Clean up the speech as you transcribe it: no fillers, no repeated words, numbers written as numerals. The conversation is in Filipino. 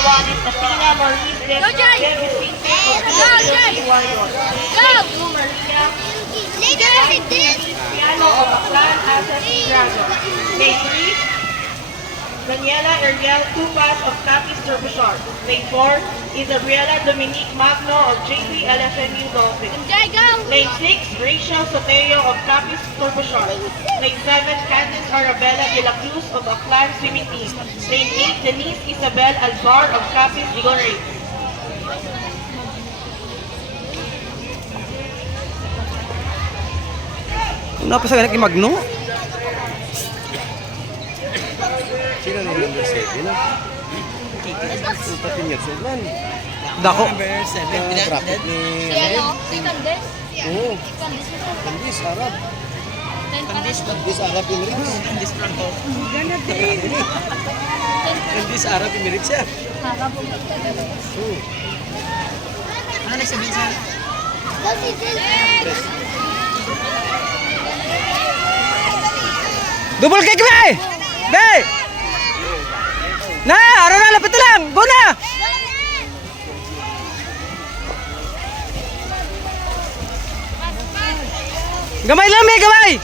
Juanis Athena Maurice Del Vicente Warriors. Grade 2 Maria Piano of Aklan Asset Dragon. Grade 3 Daniela Ariel Tupas of Capiz Turbashar. Grade 4 Isabella Dominique Magno of JP LFMU Dolphin. Grade 6 Rachel Sotero of Capiz Turbashar. Grade 7 Candice Arabella de la Cruz of Aklan Swimming Team. Grade 8 Denise Isabel Alvar of Capiz Eagle Race. Ano pa sa ganak ni Magno? Sino na yung number 7? No? 13 years old man. Dako. Bracket ni... Oo. Kandis, Arab. Kandis, Arab Emirates. Kandis Franco. Kandis, Arab Emirates siya. Ano nagsabihin siya? Double kick be! Be! Na! Araw na! Lapit na lang! Go na! Gamay lang, be! Gamay!